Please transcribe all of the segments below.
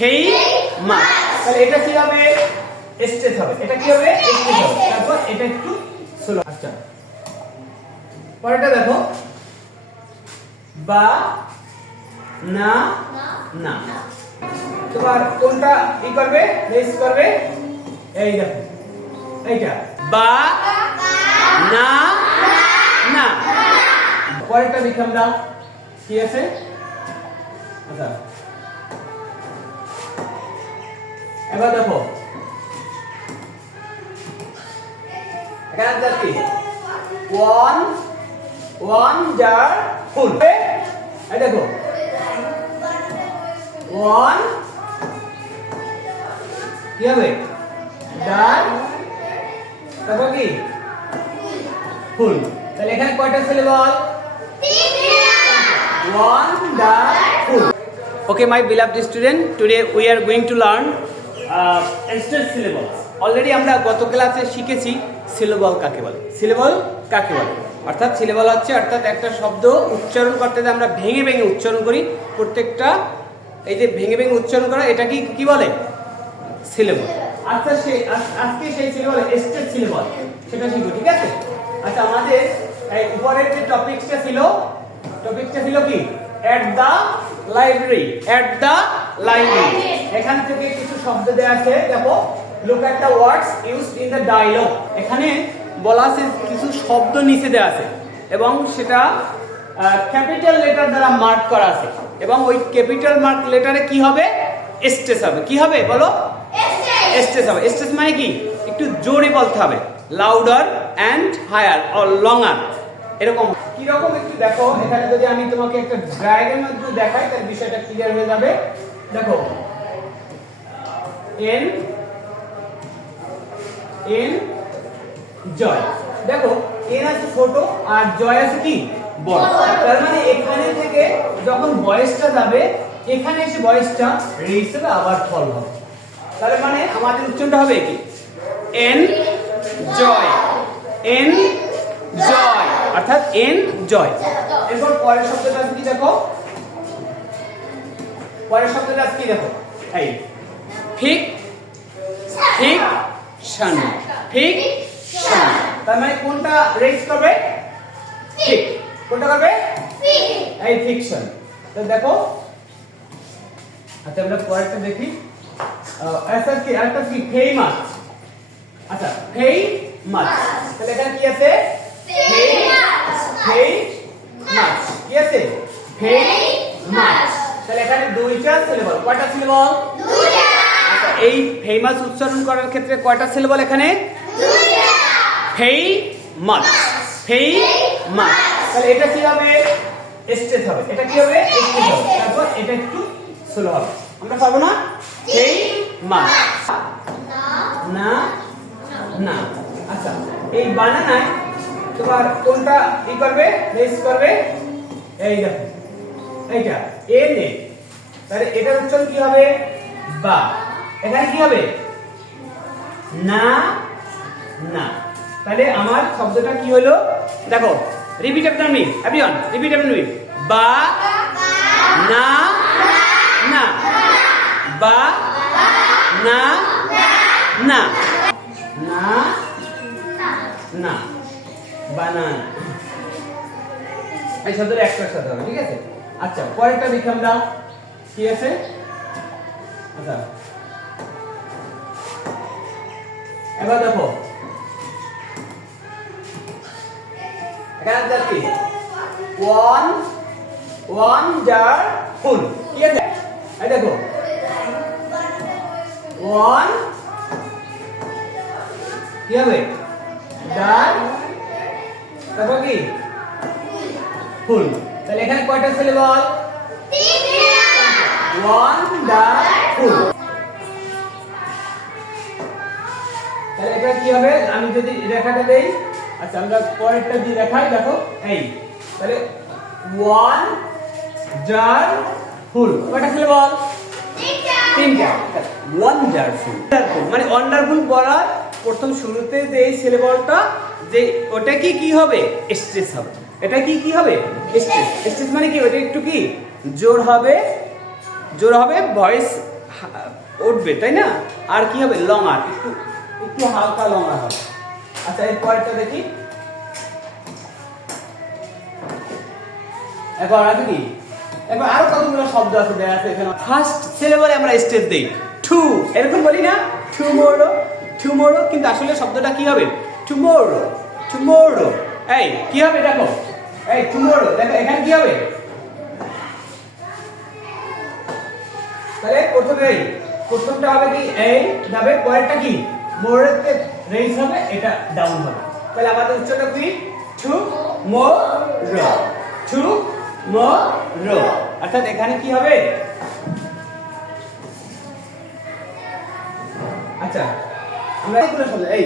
হেই মাছ। তাহলে এটা কি হবে? স্ট্রেস হবে। এটা কি হবে? স্ট্রেস হবে। তারপর এটা একটু স্লো। আচ্ছা, পরেরটা দেখো, বা না না। তোমার কোনটা ই করবে? রেস করবে। এই দেখো, এইটা বা না না। পরেরটা লিখে আমরা কি আছে? আচ্ছা, এবার দেখো এখানে আছে কি? ওয়ান জার ফুল। এই দেখো, ওয়ান কি হবে? জার, তারপর কি? ফুল। তাহলে এখানে কয়টা syllable? One the full. Okay, my beloved student, today we are going to learn stress syllables. Already আমরা গত ক্লাসে শিখেছি সিলেবল কাকে বলে। সিলেবল কাকে বলে? অর্থাৎ সিলেবল হচ্ছে অর্থাৎ একটা শব্দ উচ্চারণ করতে যে আমরা ভেঙে ভেঙে উচ্চারণ করি, প্রত্যেকটা এই যে ভেঙে ভেঙে উচ্চারণ করা, এটা কি বলে? সিলেবল। আচ্ছা, আজকে সেই সিলেবল স্ট্রেস সিলেবল সেটা শিখবো, ঠিক আছে? আচ্ছা, আমাদের এই উপরের যে টপিকটা ছিল কি? At the library. At the library. এখান থেকে কিছু শব্দ দেয়া আছে, দেখো, look at the words used in the dialogue. এখানে বলা আছে কিছু শব্দ নিচে দেয়া আছে এবং সেটা ক্যাপিটাল লেটার দ্বারা মার্ক করা আছে এবং ওই ক্যাপিটাল মার্ক লেটারে কি হবে? স্ট্রেস হবে। কি হবে বলো? স্ট্রেস হবে। স্ট্রেস মানে কি? একটু জোরে বলতে হবে, লাউডার এন্ড হায়ার অর লঙ্গার, এরকম। কি রকম একটু দেখো, এখানে যদি আমি তোমাকে একটা ডায়াগ্রাম মধ্যে দেখাই তাহলে বিষয়টা ক্লিয়ার হয়ে যাবে। দেখো, এন জয়। দেখো, এন আছে ছোট আর জয় আছে কি? বড়। তার মানে এখানে থেকে যখন ভয়েসটা যাবে, এখানে এসে ভয়েসটা রেজ হবে, আবার ফল হবে। তার মানে আমাদের উচ্চারণটা হবে কি? এন জয়, এন জয়, অর্থাৎ এন জয়। এরপর পরের শব্দটা আছে কি? দেখো, পরের শব্দটা আছে কি? দেখো, এই ফিকশন। ফিকশন। তার মানে কোনটা রেজ করবে? ফিক। কোনটা করবে? এই ফিকশন। তো দেখো, আচ্ছা আমরা পরেরটা দেখি। আচ্ছা, কি আরেকটা কি? ফেমাস। আচ্ছা, ফেমাস। তাহলে এখানে কি আছে? ফেমাস। কি আছে? ফেমাস। তাহলে এখানে দুইটা সিলেবল। কয়টা সিলেবল? দুইটা। আচ্ছা, এই ফেমাস উচ্চারণ করার ক্ষেত্রে কয়টা সিলেবল এখানে? দুইটা। ফেমাস। ফেমাস। তাহলে এটা কি হবে? স্ট্রেস হবে। এটা কি হবে? স্ট্রেস হবে। তারপর এটা একটু স্লো হবে। আমরা পাবো না? ফেমাস। না না। আচ্ছা, এই বানানায় তোমার কোনটা ই করবে? রেজ করবে। এই দেখো, এইটা এন এ। তাহলে এটার উচ্চারণ কি হবে? বা। এখানে কি হবে? না না। তাহলে আমার শব্দটা কি হলো? দেখো, repeat after me everyone, repeat after me. বা না না। বা না না। না না। বানান। এই শব্দটা একটার সাথে হবে, ঠিক আছে? আচ্ছা, পরেরটা দেখি আমরা কি আছে। আচ্ছা, এবার দেখো, এখানে আছে কি? ওয়ান জার ফুল। কি আছে? এই দেখো, ওয়ান কি হবে? জার, তারপর কি? ফুল। তাহলে এখানে কয়টা সিলেবল? ওয়ান দা ফুল। তাহলে এটা কি হবে? আমি যদি রেখাটা দেই, আচ্ছা আমরা পরেরটা দিয়ে দেখাই। দেখো, এই তাহলে ওয়ান জার ফুল। কয়টা সিলেবল? তিনটা। ওয়ান্ডারফুল। মানে ওয়ান্ডারফুল বলার প্রথম শুরুতে যে এই সিলেবলটা, যে ওটা কি হবে? স্ট্রেস হবে। এটা কি হবে? স্ট্রেস। স্ট্রেস মানে কি? ওটা একটু কি জোর হবে, ভয়েস উঠবে, তাই না? আর কি হবে? লঙার, একটু একটু হালকা লঙার হবে। আচ্ছা এর পরেরটা দেখি। এবার আছে কি? এবার আরো কতগুলো শব্দ আছে দেয়া আছে এখানে। ফার্স্ট সিলেবলে আমরা স্ট্রেস দেই টু, এরকম বলি না? টুমোরো, টুমোরো, কিন্তু আসলে শব্দটা কি হবে? Tomorrow, tomorrow. এই কি হবে দেখো, এই টুমোরো, দেখো এখানে কি হবে? তাহলে প্রথমটা হবে কি? এই যাবে, পরেরটা কি? মোরেতে রেইজ হবে, এটা ডাউন হবে। তাহলে আমাদের উচ্চারণটা কি? টু মো রো, টু মো রো। অর্থাৎ এখানে কি হবে? আচ্ছা আমরা এগুলো শুনলে এই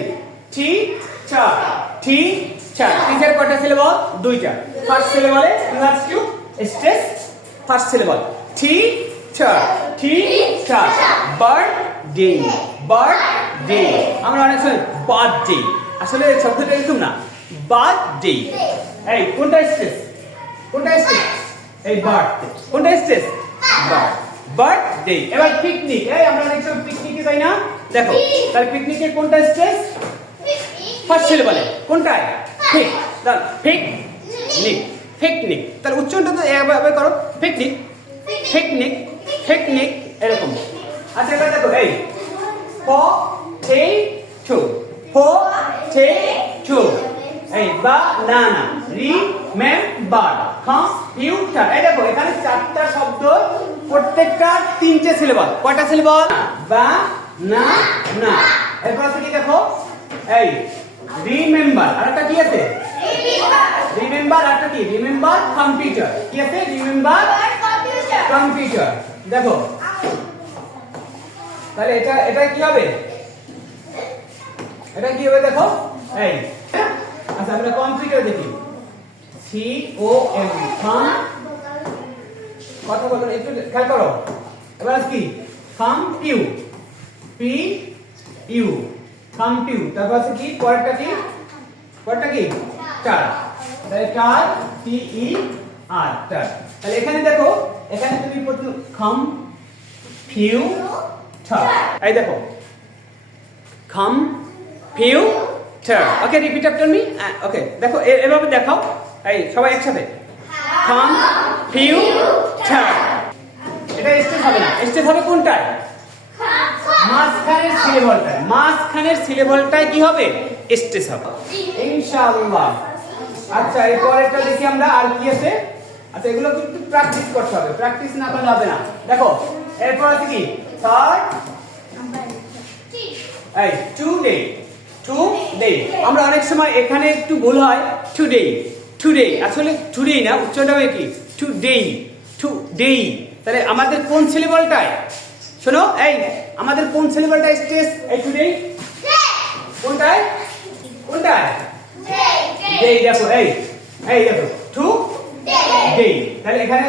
টি চা, টি চা, টিচার কয়টা সিলেবল? দুইটা। ফার্স্ট সিলেবলে you have to stress first syllable teacher, টি চা। বার্থডে, বার্থডে, আমরা অনেক সময় বার্থডে, আসলে শব্দটা এরকম না, বার্থডে। এই কোনটা স্ট্রেস? কোনটা স্ট্রেস? এই বার্থডে। কোনটা স্ট্রেস? বার্থডে। এবার পিকনিক, এই আমরা অনেক সময় পিকনিকে যাই না? দেখো তাহলে পিকনিকে কোনটা স্ট্রেস? ফার্স্ট সিলেবলে কোনটায়? ঠিক, তাহলে পিকনিক, পিকনিক। তাহলে উচ্চারণটা তো এভাবে করো, পিকনিক, পিকনিক, পিকনিক, এরকম। আচ্ছা এবার দেখো এই পটেটো, পটেটো, এই বানানা, রিমেম্বার, কম্পিউটার। এই দেখো এখানে চারটা শব্দ, প্রত্যেকটা তিনটে সিলেবল। কয়টা সিলেবল? বা না না। এরপর আছে কি দেখো, এই রিমেম্বার, আরেকটা কি আছে? রিমেম্বার, আরেকটা কি? Remember computer. কি আছে? Remember computer. দেখো তাহলে এটা কি হবে? এটা কি হবে দেখো, এই আচ্ছা আমরা কম্পিউটার দেখি, সি ও এম, কথা বলো একটু খেয়াল করো। এবার কি? কম্পিউ, পি ইউ, কম্পিউ। তারপর আছে কি? পরেরটা কি? পরেরটা কি? টার। তাহলে টার, টি ই আর, টার। তাহলে এখানে দেখো, এখানে তুমি প্রথম কম ফিউ টার, এই দেখো কম ফিউ টার। ওকে রিপিট আফটার মি। ওকে দেখো এভাবে দেখাও, এই সবাই একসাথে কম ফিউ টার। এটা স্টেজ হবে না, স্টেজ হবে কোনটায়? মাঝখানের সিলেবলটায়, মাঝখানের সিলেবলটায় কি হবে? স্টেজ হবে ইনশাআল্লাহ। আচ্ছা এরপর এটা দেখি আমরা আর কি আছে। আচ্ছা এগুলো কিন্তু প্র্যাকটিস করতে হবে, প্র্যাকটিস না করলে হবে না। দেখো এরপর আছে কি? থার্ড, এই টুডে, টুডে। আমরা অনেক সময় এখানে একটু ভুল হয়, টুডে, টুডে, আসলে টুডে না, উচ্চারণটা হবে কি? Today, today. তাহলে আমাদের কোন সিলেবলটায়? শোনো এই আমাদের কোন সিলেবলটা স্ট্রেস? এই টুডে কোনটায়? কোনটায়? ডে। দেখো এই দেখো টু ডে। তাহলে এখানে